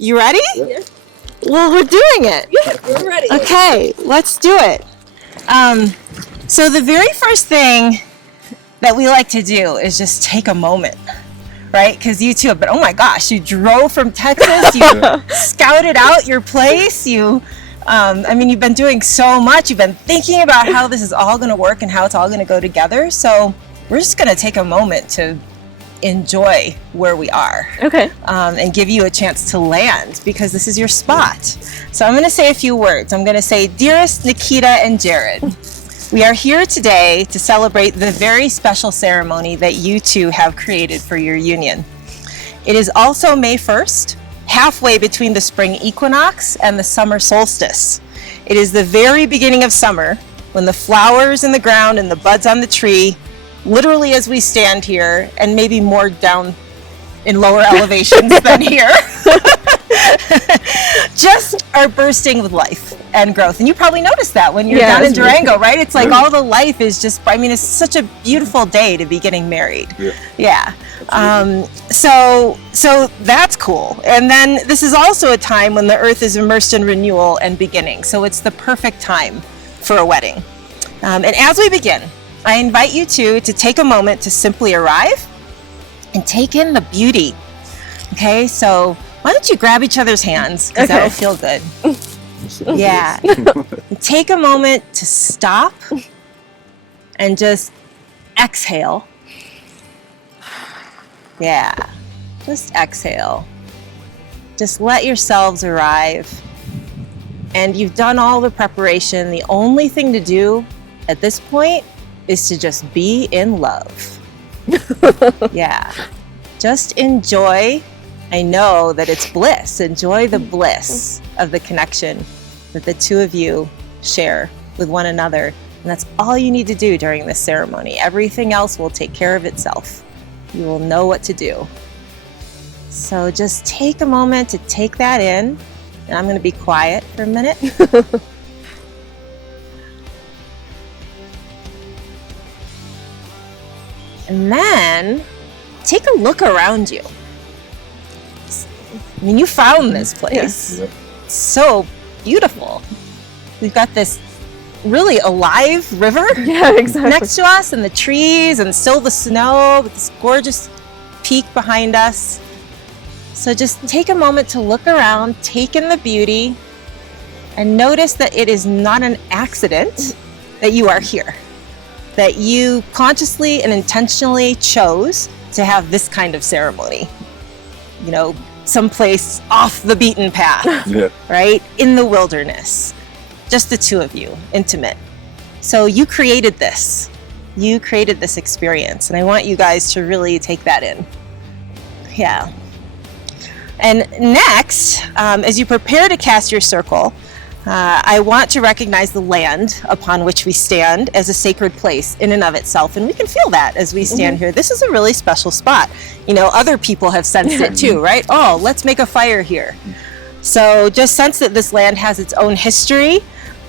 You ready? Yeah. Well, we're doing it. Yeah, we're ready. Okay, let's do it. So the very first thing that we like to do is just take a moment, right? Because you two have been, oh my gosh, you drove from Texas, you scouted out your place, you've been doing so much, you've been thinking about how this is all going to work and how it's all going to go together. So we're just going to take a moment to enjoy where we are. Okay. And give you a chance to land because this is your spot. So I'm going to say a few words. I'm going to say, dearest Neekita and Jarod, we are here today to celebrate the very special ceremony that you two have created for your union. It is also May 1st, halfway between the spring equinox and the summer solstice. It is the very beginning of summer when the flowers in the ground and the buds on the tree, literally as we stand here, and maybe more down in lower elevations than here, just are bursting with life and growth. And you probably noticed that when you're down in Durango, right? It's like all the life is just, it's such a beautiful day to be getting married. Yeah. So that's cool. And then this is also a time when the earth is immersed in renewal and beginning. So it's the perfect time for a wedding. And as we begin, I invite you to take a moment to simply arrive and take in the beauty. Okay, so why don't you grab each other's hands, because that will feel good. Yeah. Take a moment to stop and just exhale. Yeah, just exhale. Just let yourselves arrive. And you've done all the preparation. The only thing to do at this point is to just be in love. Yeah. Just enjoy. I know that it's bliss. Enjoy the bliss of the connection that the two of you share with one another. And that's all you need to do during this ceremony. Everything else will take care of itself. You will know what to do. So just take a moment to take that in. And I'm going to be quiet for a minute. And then take a look around you. I mean, you found this place. Yes. It's so beautiful. We've got this really alive river next to us, and the trees, and still the snow with this gorgeous peak behind us. So just take a moment to look around, take in the beauty, and notice that it is not an accident that you are here. That you consciously and intentionally chose to have this kind of ceremony. You know, someplace off the beaten path, right? In the wilderness. Just the two of you, intimate. So you created this. You created this experience. And I want you guys to really take that in. Yeah. And next, as you prepare to cast your circle, I want to recognize the land upon which we stand as a sacred place in and of itself. And we can feel that as we stand here. This is a really special spot. You know, other people have sensed it too, right? Oh, let's make a fire here. So just sense that this land has its own history,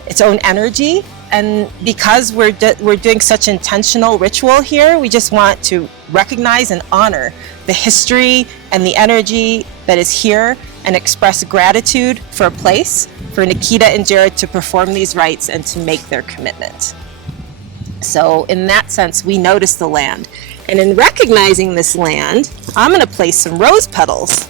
its own energy. And because we're doing such intentional ritual here, we just want to recognize and honor the history and the energy that is here and express gratitude for a place, for Neekita and Jarod to perform these rites and to make their commitment. So in that sense, we notice the land. And in recognizing this land, I'm going to place some rose petals.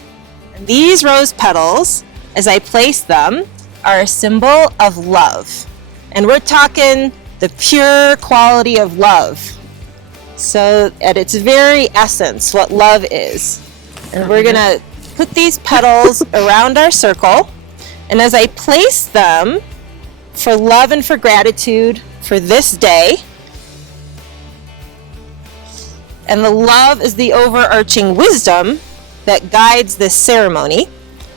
And these rose petals, as I place them, are a symbol of love. And we're talking the pure quality of love. So at its very essence, what love is. And we're going to put these petals around our circle. And as I place them for love and for gratitude for this day, and the love is the overarching wisdom that guides this ceremony.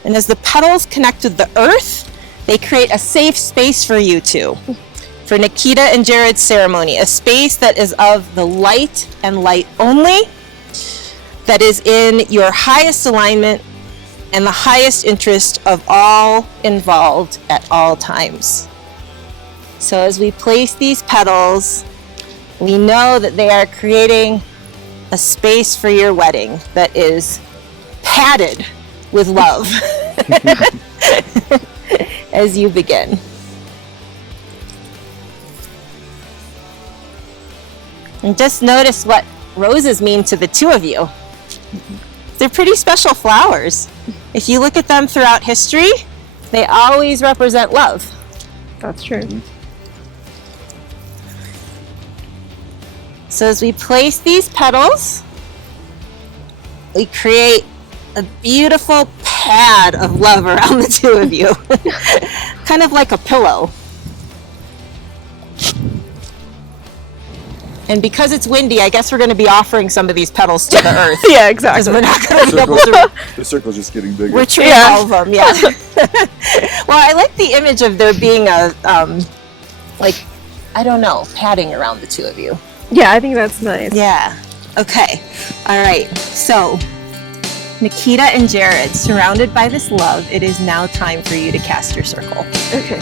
And as the petals connect with the earth, they create a safe space for you two, for Neekita and Jarod's ceremony, a space that is of the light and light only, that is in your highest alignment and the highest interest of all involved at all times. So as we place these petals, we know that they are creating a space for your wedding that is padded with love as you begin. And just notice what roses mean to the two of you. They're pretty special flowers. If you look at them throughout history, they always represent love. That's true. So as we place these petals, we create a beautiful pad of love around the two of you. Kind of like a pillow. And because it's windy, I guess we're going to be offering some of these petals to the earth. Yeah, exactly. Because we're not going to be able to... The circle's just getting bigger. Retrieve all of them, yeah. Well, I like the image of there being a, like, I don't know, padding around the two of you. Yeah, I think that's nice. Yeah. Okay. All right. So, Neekita and Jarod, surrounded by this love, it is now time for you to cast your circle. Okay.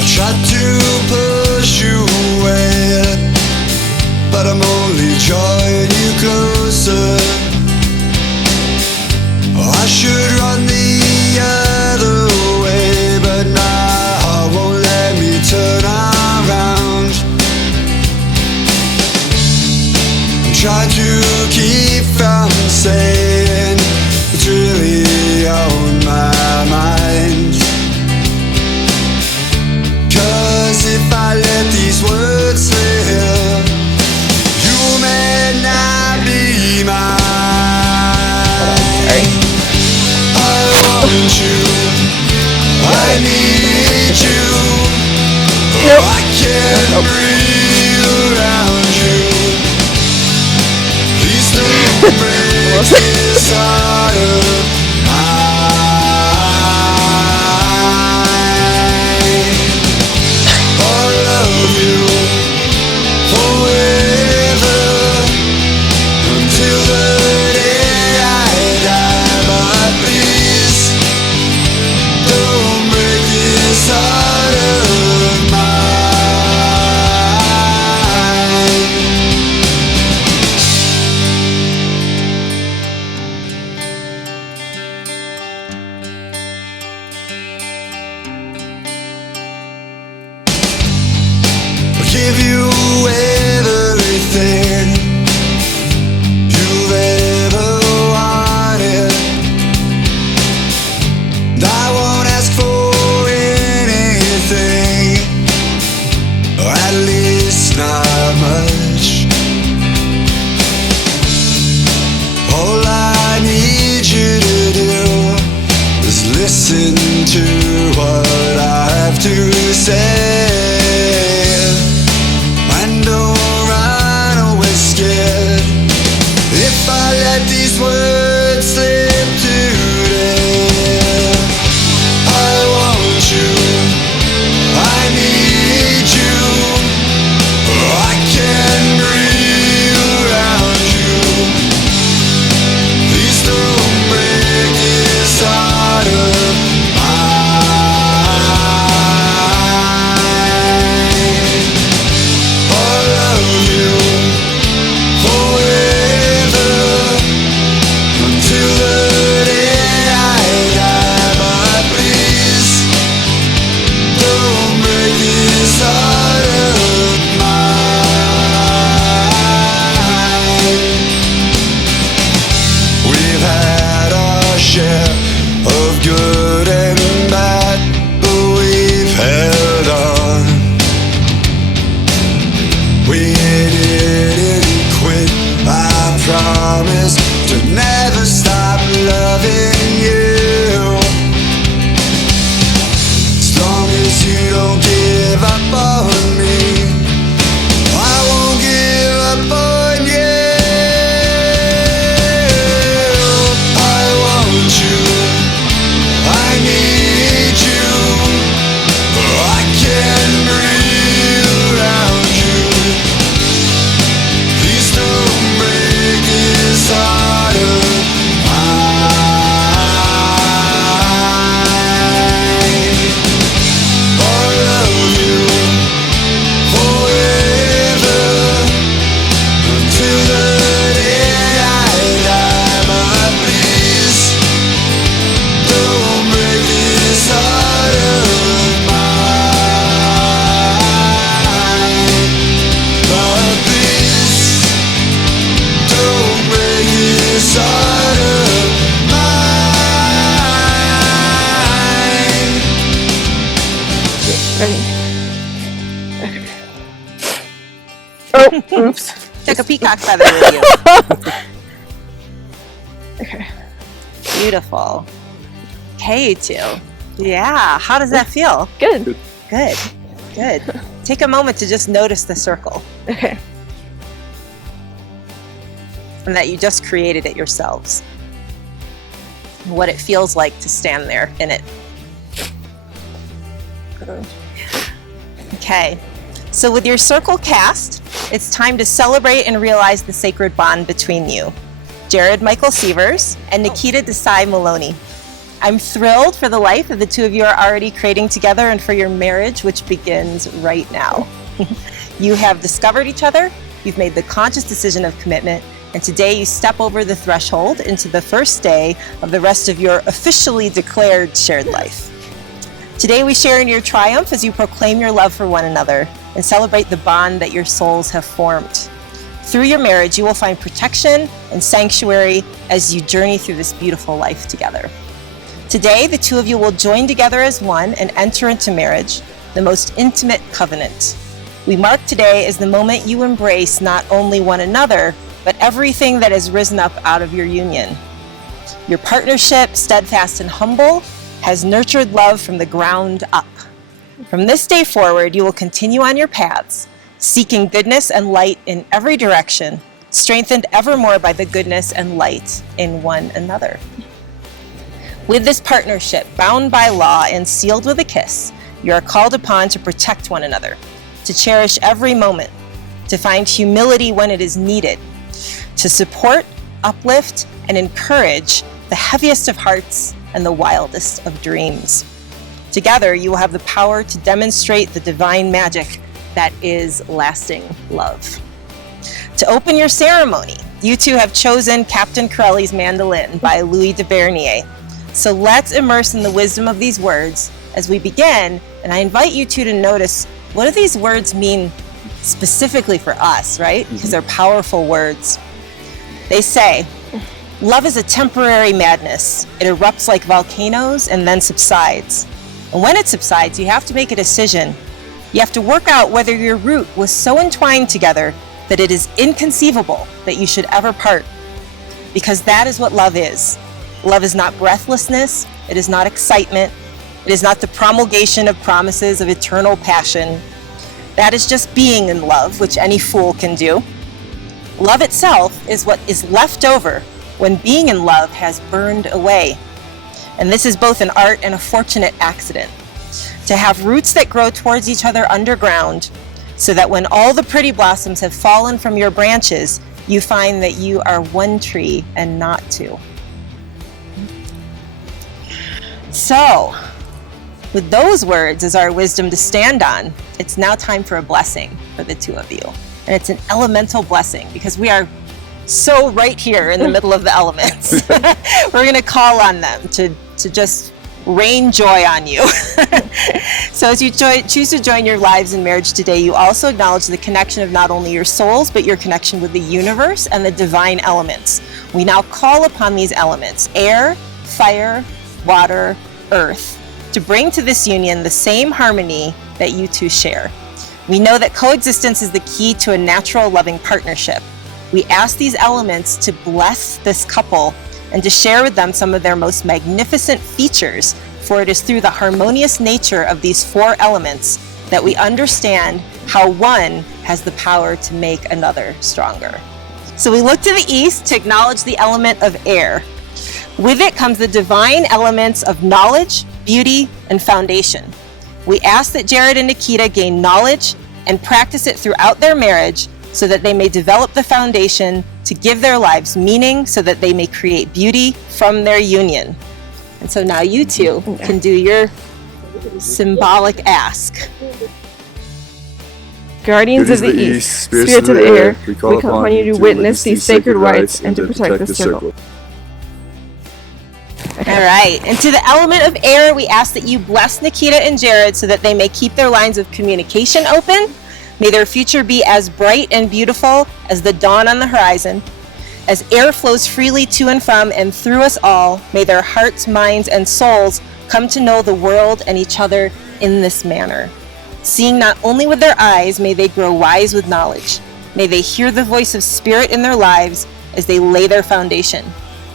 I tried to push you away, but I'm only drawing you closer. I should run the other way, but my heart won't let me turn around. I'm trying to keep from saying it's really on my mind. If I let these words slip, you may not be mine. I want you, I need you. I can't breathe around you. Please don't break this heart of Oops. Took a peacock feather with you. Okay. Beautiful. Okay, you two. Yeah, how does that feel? Good. Good. Good. Take a moment to just notice the circle Okay. and that you just created it yourselves. And what it feels like to stand there in it. Okay. So with your circle cast, it's time to celebrate and realize the sacred bond between you. Jarod Michael Sievers and Neekita Desai Maloney. I'm thrilled for the life that the two of you are already creating together and for your marriage, which begins right now. You have discovered each other, you've made the conscious decision of commitment, and today you step over the threshold into the first day of the rest of your officially declared shared life. Today we share in your triumph as you proclaim your love for one another and celebrate the bond that your souls have formed. Through your marriage, you will find protection and sanctuary as you journey through this beautiful life together. Today, the two of you will join together as one and enter into marriage, the most intimate covenant. We mark today as the moment you embrace not only one another, but everything that has risen up out of your union. Your partnership, steadfast and humble, has nurtured love from the ground up. From this day forward, you will continue on your paths, seeking goodness and light in every direction, strengthened evermore by the goodness and light in one another. With this partnership, bound by law and sealed with a kiss, you are called upon to protect one another, to cherish every moment, to find humility when it is needed, to support, uplift, and encourage the heaviest of hearts and the wildest of dreams. Together, you will have the power to demonstrate the divine magic that is lasting love. To open your ceremony, you two have chosen Captain Corelli's Mandolin by Louis de Bernier. So let's immerse in the wisdom of these words as we begin, and I invite you two to notice, what do these words mean specifically for us, right? Because they're powerful words. They say, love is a temporary madness. It erupts like volcanoes and then subsides. And when it subsides, you have to make a decision. You have to work out whether your root was so entwined together that it is inconceivable that you should ever part. Because that is what love is. Love is not breathlessness, it is not excitement, it is not the promulgation of promises of eternal passion. That is just being in love, which any fool can do. Love itself is what is left over when being in love has burned away. And this is both an art and a fortunate accident. To have roots that grow towards each other underground, so that when all the pretty blossoms have fallen from your branches, you find that you are one tree and not two. So, with those words as our wisdom to stand on, it's now time for a blessing for the two of you. And it's an elemental blessing because we are so right here in the middle of the elements. We're going to call on them to just rain joy on you. So as you choose to join your lives in marriage today, you also acknowledge the connection of not only your souls, but your connection with the universe and the divine elements. We now call upon these elements, air, fire, water, earth, to bring to this union the same harmony that you two share. We know that coexistence is the key to a natural, loving partnership. We ask these elements to bless this couple and to share with them some of their most magnificent features, for it is through the harmonious nature of these four elements that we understand how one has the power to make another stronger. So we look to the east to acknowledge the element of air. With it comes the divine elements of knowledge, beauty, and foundation. We ask that Jarod and Neekita gain knowledge and practice it throughout their marriage so that they may develop the foundation to give their lives meaning so that they may create beauty from their union. And so now you two can do your symbolic ask. Guardians of the East, spirits of the air, we call upon you to witness these sacred rites and to protect the circle. Okay. All right, and to the element of air, we ask that you bless Neekita and Jarod so that they may keep their lines of communication open. May their future be as bright and beautiful as the dawn on the horizon. As air flows freely to and from and through us all, may their hearts, minds, and souls come to know the world and each other in this manner. Seeing not only with their eyes, may they grow wise with knowledge. May they hear the voice of Spirit in their lives as they lay their foundation.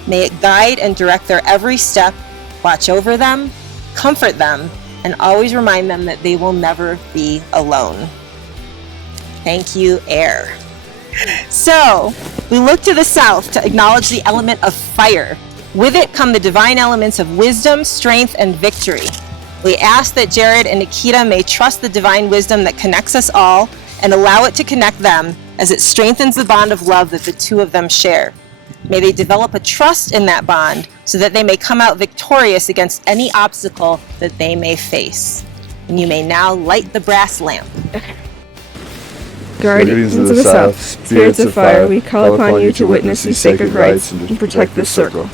May it guide and direct their every step, watch over them, comfort them, and always remind them that they will never be alone. Thank you, air. So, we look to the south to acknowledge the element of fire. With it come the divine elements of wisdom, strength, and victory. We ask that Jarod and Neekita may trust the divine wisdom that connects us all and allow it to connect them as it strengthens the bond of love that the two of them share. May they develop a trust in that bond so that they may come out victorious against any obstacle that they may face. And you may now light the brass lamp. Guardians of the South, spirits of fire, we call upon you to witness these sacred rites and to protect this circle.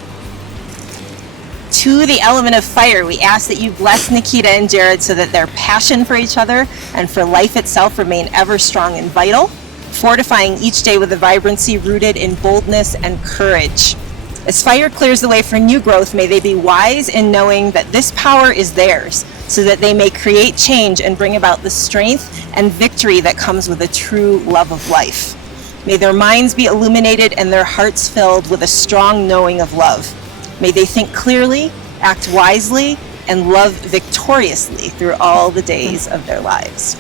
To the element of fire, we ask that you bless Neekita and Jarod so that their passion for each other and for life itself remain ever strong and vital, fortifying each day with a vibrancy rooted in boldness and courage. As fire clears the way for new growth, may they be wise in knowing that this power is theirs, so that they may create change and bring about the strength and victory that comes with a true love of life. May their minds be illuminated and their hearts filled with a strong knowing of love. May they think clearly, act wisely, and love victoriously through all the days of their lives.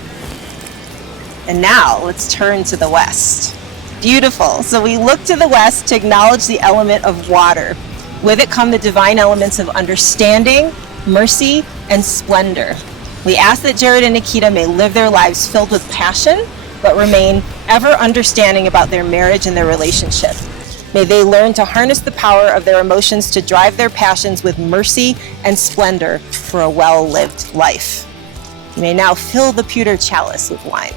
And now let's turn to the west. Beautiful. So we look to the west to acknowledge the element of water. With it come the divine elements of understanding, mercy, and splendor. We ask that Jarod and Neekita may live their lives filled with passion, but remain ever understanding about their marriage and their relationship. May they learn to harness the power of their emotions to drive their passions with mercy and splendor for a well-lived life. You may now fill the pewter chalice with wine.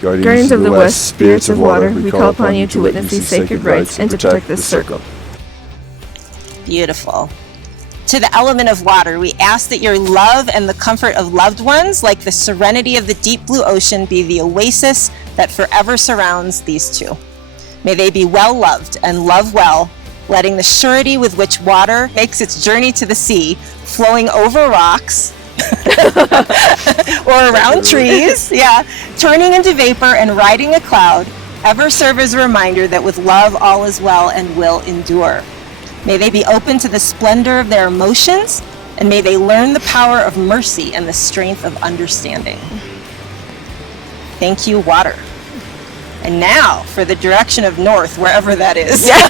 Guardians of the West, spirits of water, we call upon you to witness these sacred rites and to protect this circle. Beautiful. To the element of water, we ask that your love and the comfort of loved ones, like the serenity of the deep blue ocean, be the oasis that forever surrounds these two. May they be well loved and love well, letting the surety with which water makes its journey to the sea, flowing over rocks or around trees, turning into vapor and riding a cloud, ever serve as a reminder that with love all is well and will endure. May they be open to the splendor of their emotions, and may they learn the power of mercy and the strength of understanding. Thank you, water. And now for the direction of north, wherever that is. Now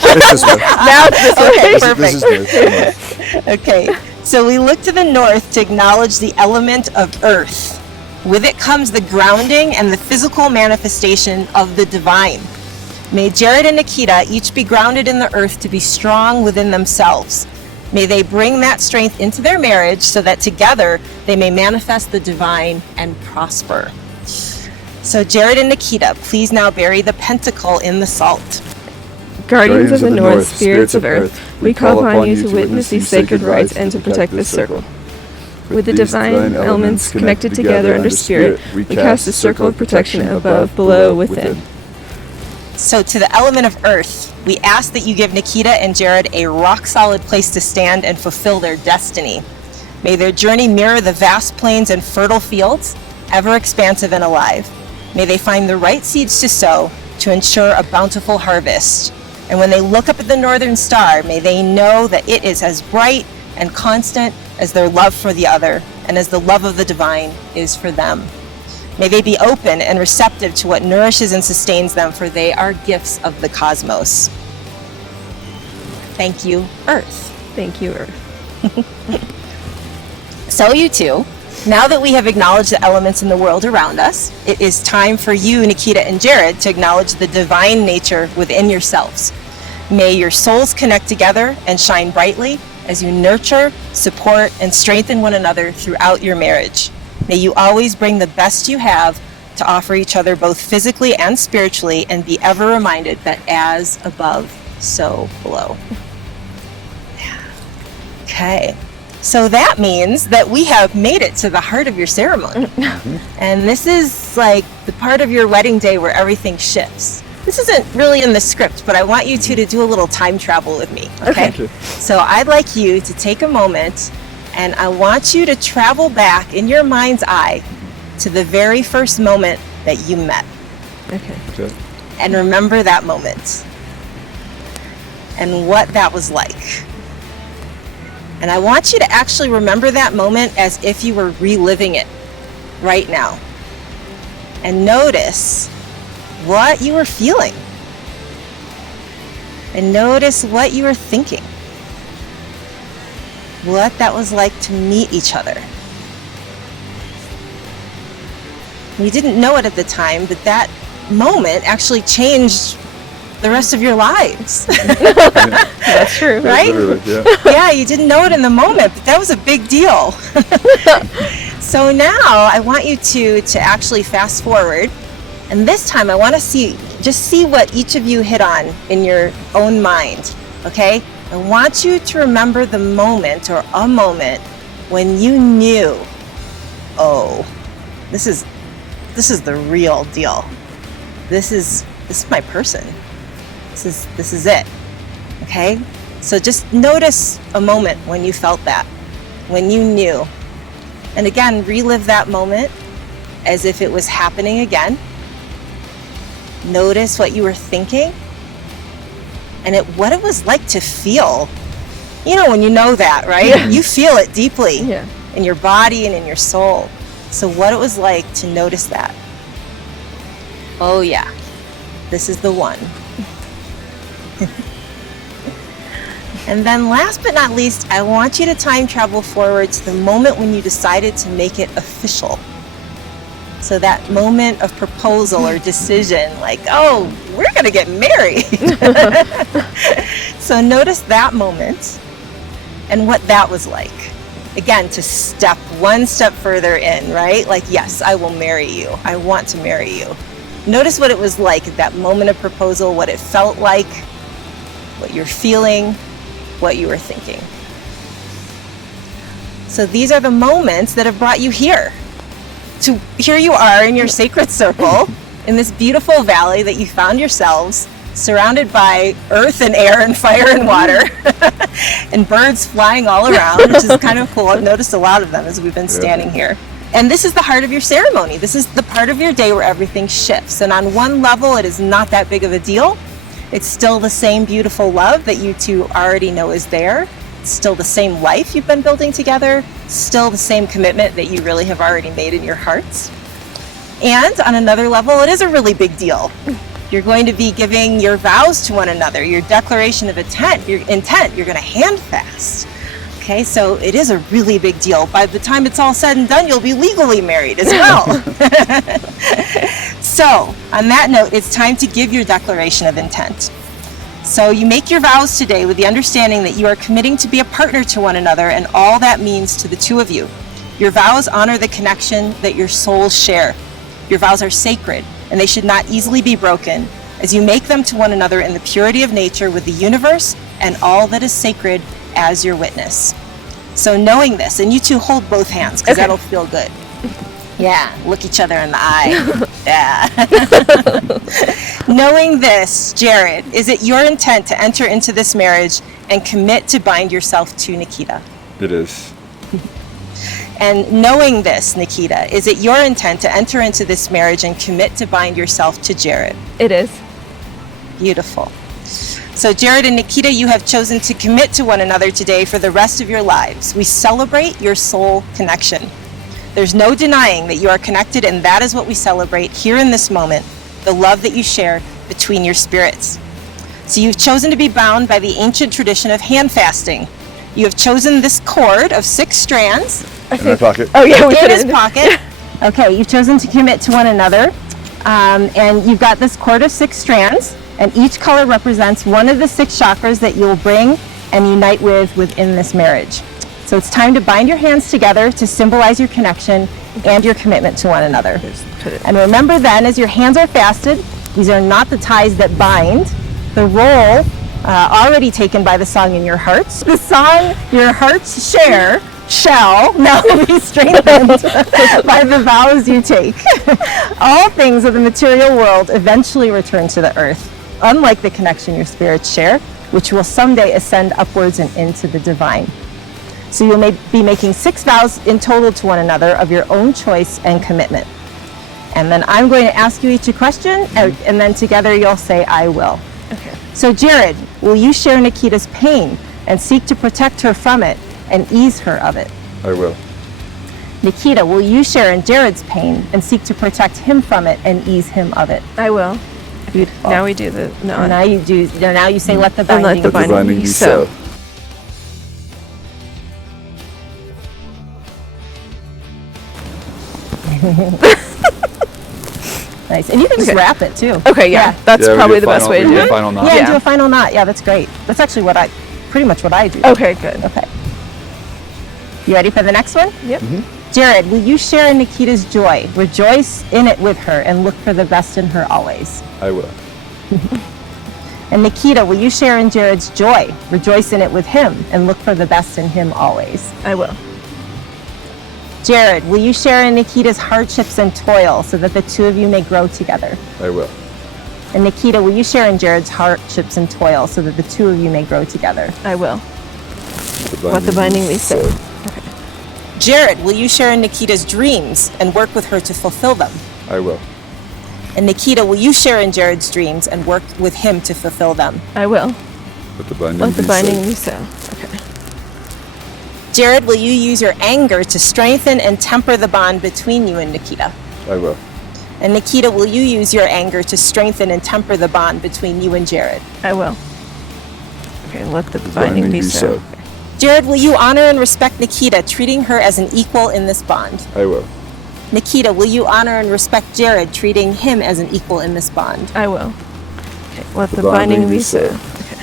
it's this way. Okay, perfect. Okay, so we look to the north to acknowledge the element of earth. With it comes the grounding and the physical manifestation of the divine. May Jarod and Neekita each be grounded in the earth to be strong within themselves. May they bring that strength into their marriage so that together they may manifest the divine and prosper. So Jarod and Neekita, please now bury the pentacle in the salt. Guardians of the North, spirits of earth, we call upon you to witness these sacred rites and to protect this circle. With the divine elements connected together under spirit, we cast a circle of protection above, below, within. So to the element of earth, we ask that you give Neekita and Jarod a rock-solid place to stand and fulfill their destiny. May their journey mirror the vast plains and fertile fields, ever expansive and alive. May they find the right seeds to sow to ensure a bountiful harvest. And when they look up at the northern star, may they know that it is as bright and constant as their love for the other and as the love of the divine is for them. May they be open and receptive to what nourishes and sustains them, for they are gifts of the cosmos. Thank you, Earth. Thank you, Earth. So you two, now that we have acknowledged the elements in the world around us, it is time for you, Neekita and Jarod, to acknowledge the divine nature within yourselves. May your souls connect together and shine brightly as you nurture, support, and strengthen one another throughout your marriage. May you always bring the best you have to offer each other both physically and spiritually, and be ever reminded that as above, so below. Okay, so that means that we have made it to the heart of your ceremony. And this is like the part of your wedding day where everything shifts. this isn't really in the script, but I want you two to do a little time travel with me, okay? So I'd like you to take a moment, and I want you to travel back in your mind's eye to the very first moment that you met. Okay. And remember that moment and what that was like. And I want you to actually remember that moment as if you were reliving it right now. And notice what you were feeling. And notice what you were thinking. What that was like to meet each other. You didn't know it at the time, but that moment actually changed the rest of your lives. That's true. Right? Yeah, you didn't know it in the moment, but that was a big deal. So now I want you to actually fast forward, and this time I want to see what each of you hit on in your own mind, okay? I want you to remember the moment or a moment when you knew, oh, this is the real deal. This is my person. This is it. Okay? So just notice a moment when you felt that, when you knew. And again, relive that moment as if it was happening again. Notice what you were thinking and what it was like to feel. You know, when you know that, right? Yeah. You feel it deeply in your body and in your soul. So what it was like to notice that. Oh yeah, this is the one. And then last but not least, I want you to time travel forward to the moment when you decided to make it official. So that moment of proposal or decision, like, oh, we're gonna get married. So notice that moment and what that was like. Again, to step one step further in, right? Like, yes, I will marry you. I want to marry you. Notice what it was like at that moment of proposal, what it felt like, what you're feeling, what you were thinking. So these are the moments that have brought you here. Here you are in your sacred circle, in this beautiful valley that you found yourselves, surrounded by earth and air and fire and water, and birds flying all around, which is kind of cool. I've noticed a lot of them as we've been standing here. And this is the heart of your ceremony. This is the part of your day where everything shifts. And on one level, it is not that big of a deal. It's still the same beautiful love that you two already know is there. It's still the same life you've been building together. Still the same commitment that you really have already made in your hearts. And on another level, it is a really big deal. You're going to be giving your vows to one another, your declaration of intent, you're going to hand fast. Okay, so it is a really big deal. By the time it's all said and done, you'll be legally married as well. So, on that note, it's time to give your declaration of intent. So you make your vows today with the understanding that you are committing to be a partner to one another and all that means to the two of you. Your vows honor the connection that your souls share. Your vows are sacred, and they should not easily be broken, as you make them to one another in the purity of nature with the universe and all that is sacred as your witness. So knowing this, and you two hold both hands, because that'll feel good. Yeah, look each other in the eye. Yeah. Knowing this, Jarod, is it your intent to enter into this marriage and commit to bind yourself to Neekita? It is. And knowing this, Neekita, is it your intent to enter into this marriage and commit to bind yourself to Jarod? It is. Beautiful. So Jarod and Neekita, you have chosen to commit to one another today for the rest of your lives. We celebrate your soul connection. There's no denying that you are connected, and that is what we celebrate here in this moment, the love that you share between your spirits. So you've chosen to be bound by the ancient tradition of hand fasting. You have chosen this cord of 6 strands. In my pocket. Oh yeah, in his pocket. Okay, you've chosen to commit to one another, and you've got this cord of 6 strands, and each color represents one of the 6 chakras that you'll bring and unite with within this marriage. So it's time to bind your hands together to symbolize your connection and your commitment to one another. And remember then, as your hands are fasted, these are not the ties that bind. The role already taken by the song in your hearts. The song your hearts share shall now be strengthened by the vows you take. All things of the material world eventually return to the earth, unlike the connection your spirits share, which will someday ascend upwards and into the divine. So you may be making 6 vows in total to one another of your own choice and commitment. And then I'm going to ask you each a question, and then together you'll say, I will. Okay. So Jarod, will you share Neekita's pain and seek to protect her from it and ease her of it? I will. Neekita, will you share in Jarod's pain and seek to protect him from it and ease him of it? I will. Beautiful. Now we do the nod. Now you do. Now you say, let the And binding, let the binding be so. Nice. And you can just wrap it too. Okay, yeah. That's probably the best way to do it. Final knot. Yeah, and do a final knot. Yeah, that's great. That's actually pretty much what I do. Okay, good. Okay. You ready for the next one? Yep. Jarod, will you share in Neekita's joy? Rejoice in it with her and look for the best in her always. I will. And Neekita, will you share in Jarod's joy? Rejoice in it with him and look for the best in him always. I will. Jarod, will you share in Neekita's hardships and toil so that the two of you may grow together? I will. And Neekita, will you share in Jarod's hardships and toil so that the two of you may grow together? I will. Let the binding be so. Okay. Jarod, will you share in Neekita's dreams and work with her to fulfill them? I will. And Neekita, will you share in Jarod's dreams and work with him to fulfill them? I will. Let the binding Let the be binding so. be so. Okay. Jarod, will you use your anger to strengthen and temper the bond between you and Neekita? I will. And Neekita, will you use your anger to strengthen and temper the bond between you and Jarod? I will. Okay, let the binding be so. Jarod, will you honor and respect Neekita, treating her as an equal in this bond? I will. Neekita, will you honor and respect Jarod, treating him as an equal in this bond? I will. Okay, let the binding be so. Okay.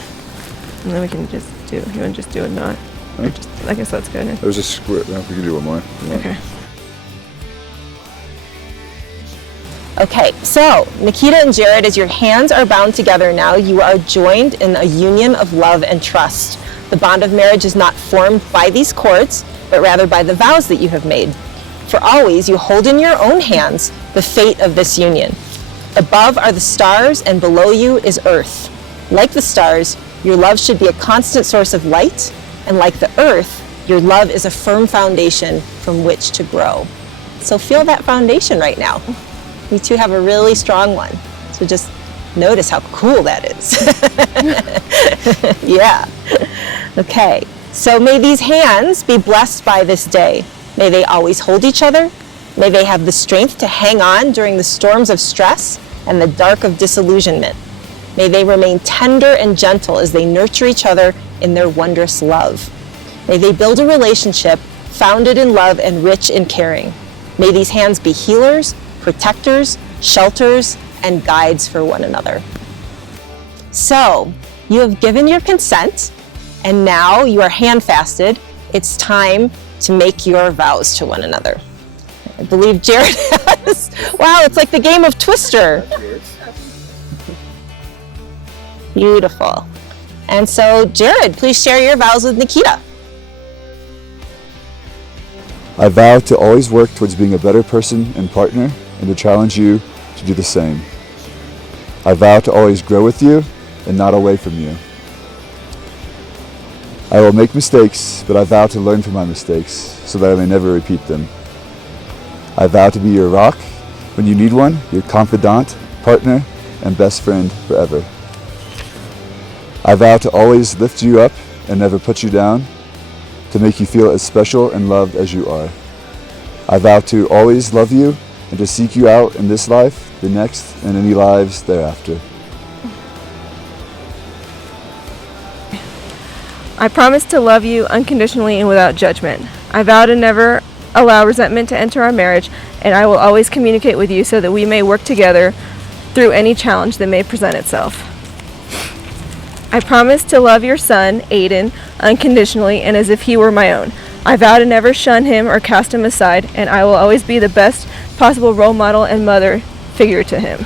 And then we can just do, you want to just do a knot? Or just, I guess that's good. It was a square. No, we can do one more. Okay. Okay, so Neekita and Jarod, as your hands are bound together now, you are joined in a union of love and trust. The bond of marriage is not formed by these cords, but rather by the vows that you have made. For always, you hold in your own hands the fate of this union. Above are the stars, and below you is earth. Like the stars, your love should be a constant source of light, and like the earth, your love is a firm foundation from which to grow. So feel that foundation right now. You two have a really strong one. So just notice how cool that is. Yeah. Okay. So may these hands be blessed by this day. May they always hold each other. May they have the strength to hang on during the storms of stress and the dark of disillusionment. May they remain tender and gentle as they nurture each other in their wondrous love. May they build a relationship founded in love and rich in caring. May these hands be healers, protectors, shelters, and guides for one another. So, you have given your consent, and now you are handfasted. It's time to make your vows to one another. I believe Jarod has. Wow, it's like the game of Twister. Beautiful. And so, Jarod, please share your vows with Neekita. I vow to always work towards being a better person and partner, and to challenge you to do the same. I vow to always grow with you and not away from you. I will make mistakes, but I vow to learn from my mistakes so that I may never repeat them. I vow to be your rock when you need one, your confidant, partner, and best friend forever. I vow to always lift you up and never put you down, to make you feel as special and loved as you are. I vow to always love you and to seek you out in this life, the next, and any lives thereafter. I promise to love you unconditionally and without judgment. I vow to never allow resentment to enter our marriage, and I will always communicate with you so that we may work together through any challenge that may present itself. I promise to love your son, Aiden, unconditionally and as if he were my own. I vow to never shun him or cast him aside, and I will always be the best possible role model and mother figure to him.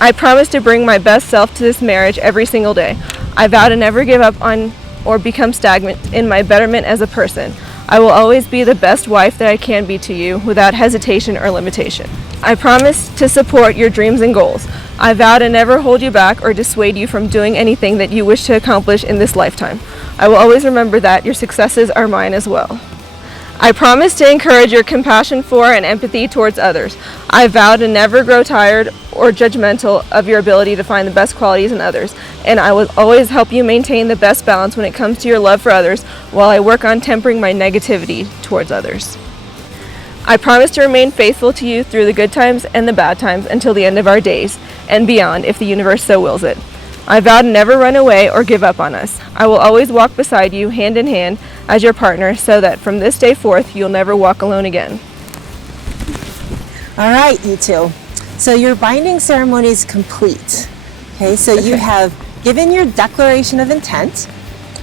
I promise to bring my best self to this marriage every single day. I vow to never give up on or become stagnant in my betterment as a person. I will always be the best wife that I can be to you without hesitation or limitation. I promise to support your dreams and goals. I vow to never hold you back or dissuade you from doing anything that you wish to accomplish in this lifetime. I will always remember that your successes are mine as well. I promise to encourage your compassion for and empathy towards others. I vow to never grow tired or judgmental of your ability to find the best qualities in others, and I will always help you maintain the best balance when it comes to your love for others while I work on tempering my negativity towards others. I promise to remain faithful to you through the good times and the bad times until the end of our days and beyond if the universe so wills it. I vow to never run away or give up on us. I will always walk beside you hand in hand as your partner so that from this day forth you'll never walk alone again. All right, you two. So your binding ceremony is complete. Okay, so you have given your declaration of intent,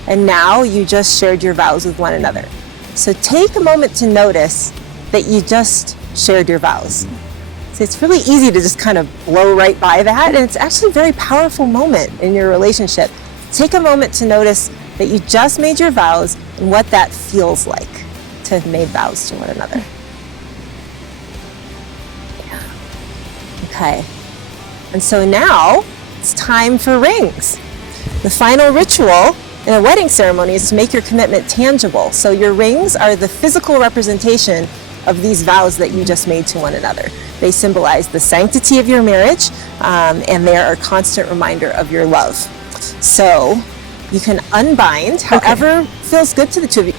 and now you just shared your vows with one another. So take a moment to notice that you just shared your vows. So it's really easy to just kind of blow right by that, and it's actually a very powerful moment in your relationship. Take a moment to notice that you just made your vows and what that feels like to have made vows to one another. Okay, and so now it's time for rings. The final ritual in a wedding ceremony is to make your commitment tangible. So your rings are the physical representation of these vows that you just made to one another. They symbolize the sanctity of your marriage, and they are a constant reminder of your love. So you can unbind however feels good to the two of you.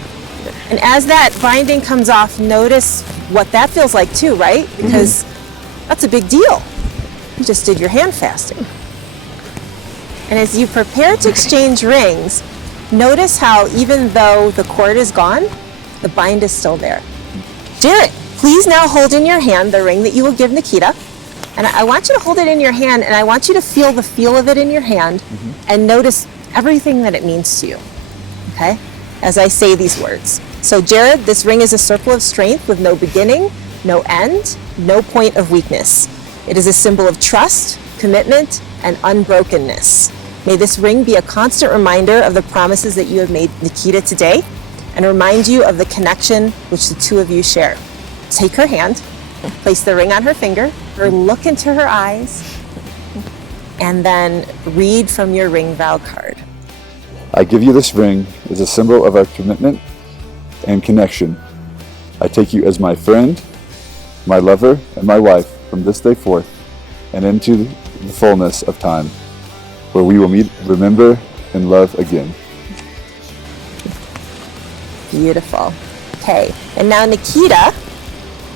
And as that binding comes off, notice what that feels like too, right? Because that's a big deal. You just did your hand fasting. And as you prepare to exchange rings, notice how even though the cord is gone, the bind is still there. Jarod, please now hold in your hand the ring that you will give Neekita. And I want you to hold it in your hand, and I want you to feel the feel of it in your hand and notice everything that it means to you, okay? As I say these words. So Jarod, this ring is a circle of strength with no beginning, no end, no point of weakness. It is a symbol of trust, commitment, and unbrokenness. May this ring be a constant reminder of the promises that you have made Neekita today, and remind you of the connection which the two of you share. Take her hand, place the ring on her finger, or look into her eyes, and then read from your ring vow card. I give you this ring as a symbol of our commitment and connection. I take you as my friend, my lover, and my wife from this day forth and into the fullness of time, where we will meet, remember, and love again. Beautiful. Okay, and now Neekita,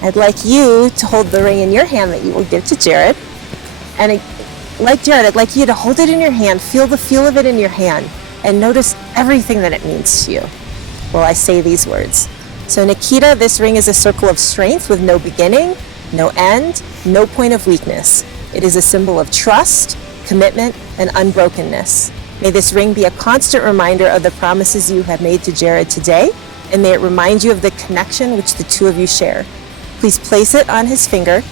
I'd like you to hold the ring in your hand that you will give to Jarod. And like Jarod, I'd like you to hold it in your hand, feel the feel of it in your hand, and notice everything that it means to you while I say these words. So Neekita, this ring is a circle of strength with no beginning, no end, no point of weakness. It is a symbol of trust, commitment, and unbrokenness. May this ring be a constant reminder of the promises you have made to Jarod today, and may it remind you of the connection which the two of you share. Please place it on his finger.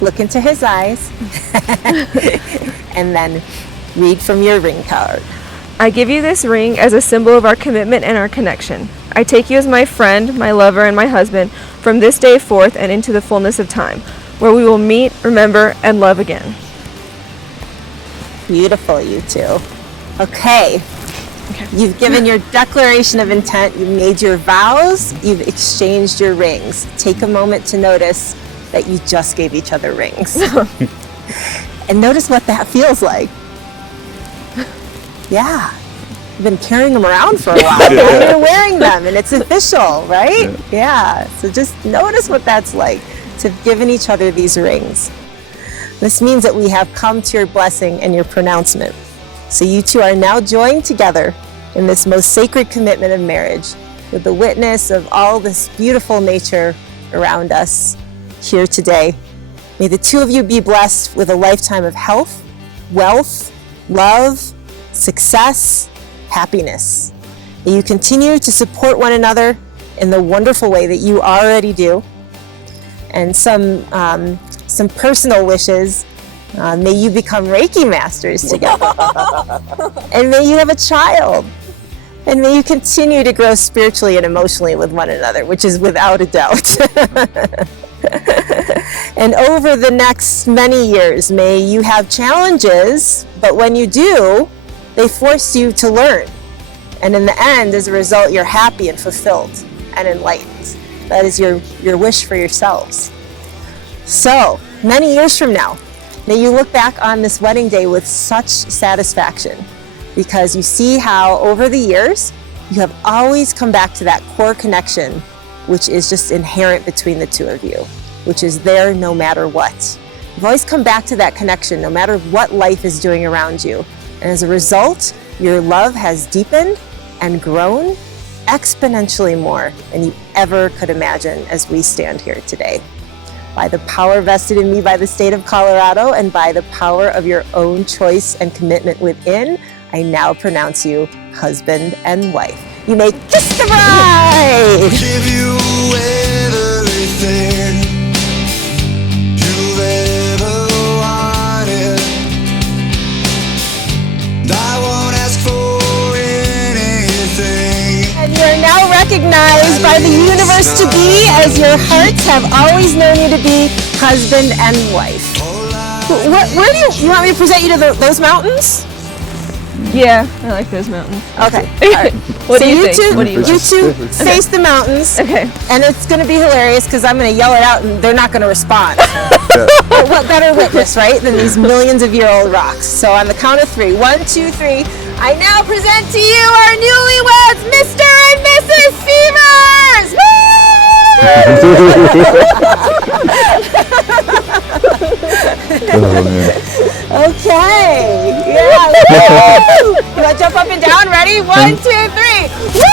Look into his eyes, and then read from your ring card. I give you this ring as a symbol of our commitment and our connection. I take you as my friend, my lover, and my husband from this day forth and into the fullness of time, where we will meet, remember, and love again. Beautiful, you two. Okay. You've given your declaration of intent, you've made your vows, you've exchanged your rings. Take a moment to notice that you just gave each other rings. And notice what that feels like. Yeah. You've been carrying them around for a while. Now you're wearing them and it's official, right? Yeah. So just notice what that's like to have given each other these rings. This means that we have come to your blessing and your pronouncement. So you two are now joined together in this most sacred commitment of marriage with the witness of all this beautiful nature around us here today. May the two of you be blessed with a lifetime of health, wealth, love, success, happiness. May you continue to support one another in the wonderful way that you already do. And some personal wishes. May you become Reiki masters together. And may you have a child. And may you continue to grow spiritually and emotionally with one another, which is without a doubt. And over the next many years, may you have challenges, but when you do, they force you to learn. And in the end, as a result, you're happy and fulfilled and enlightened. That is your wish for yourselves. So, many years from now, may you look back on this wedding day with such satisfaction, because you see how over the years, you have always come back to that core connection, which is just inherent between the two of you, which is there no matter what. You've always come back to that connection, no matter what life is doing around you. And as a result, your love has deepened and grown exponentially more than you ever could imagine as we stand here today. By the power vested in me by the state of Colorado and by the power of your own choice and commitment within, I now pronounce you husband and wife. You may kiss the bride! Give you everything you've ever wanted. I won't ask for anything. And you are now recognized by the universe to be as your hearts have always known you to be, husband and wife. Where do you want me to present you to those mountains? Yeah, I like those mountains. Okay. All right. What do you think? You two face the mountains. Okay. And it's going to be hilarious because I'm going to yell it out and they're not going to respond. But what better witness, right, than these millions of year old rocks? So on the count of 3, 1, 2, 3, I now present to you our newlyweds, Mr. and Mrs. Severs! Oh, man. Okay. Yeah. You want to jump up and down? Ready? 1, 2, 3. Woo!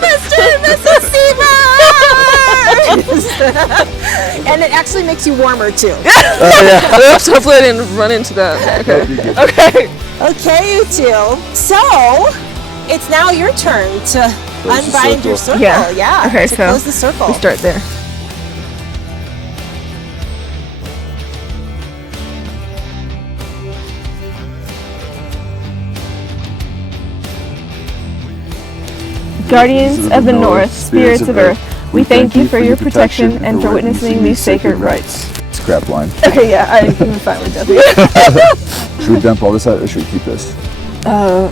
Mr. and Mrs. Severs! And it actually makes you warmer too. Hopefully I didn't run into that. Okay. Okay, you two. So, it's now your turn to unbind your circle. Yeah. Okay, to so close the circle. we start there. Guardians of the North, spirits of Earth, we thank you for your protection and for witnessing these sacred rites. It's a crap line. Okay, yeah, I'm fine with that. Should we dump all this out or should we keep this? I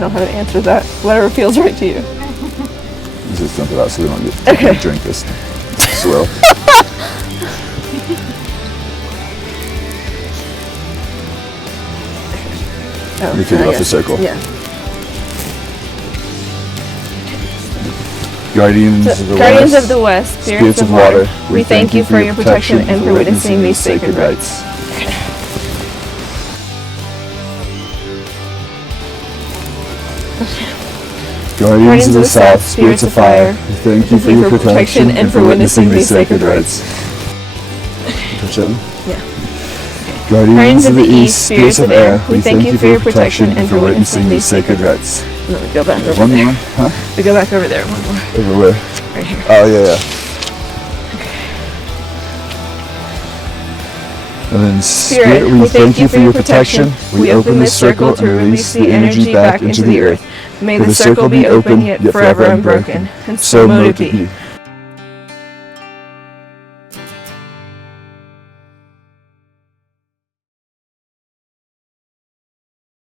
don't have an answer to that. Whatever feels right to you. Let's just dump it out so we don't get Okay. drink this swill. Oh, We take it off the circle. Yeah. Guardians of the West, spirits of water, we thank you for your protection and for witnessing these sacred rites. Guardians of the South, spirits of fire, we thank you for your protection and for witnessing these sacred rites. Touch that one? Yeah. Guardians of the East, spirits of air, we thank you for your protection and for witnessing these sacred rites. Let me go back over One there. more, huh? We go back over there. One more. Over where? Right here. Oh, yeah. And then Spirit, we thank you for your protection. We open this circle to release the energy back into the earth. May the circle be open yet forever unbroken. And so mote it be.